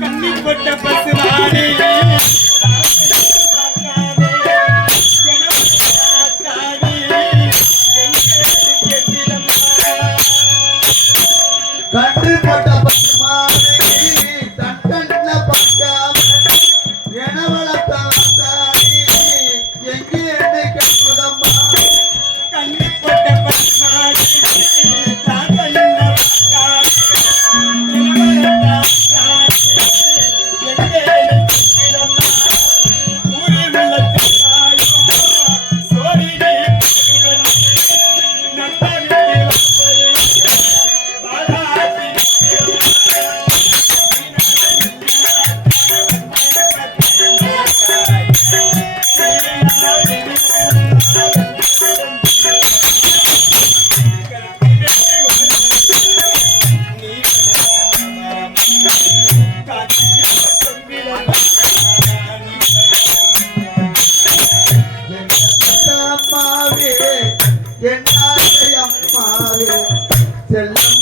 கண்ணிப்பட்ட பசுவானே கட்டுப்பட்ட பசுமானே தன் கண்ண பார்க்காம என வளர்த்தானே எங்கே என்னை கட்டுதம்மா கண்ணிப்பட்ட பசுவானே தான் கண்ண பார்க்காம அம்மாவே என் ஆசை அம்மாவே செல்லம்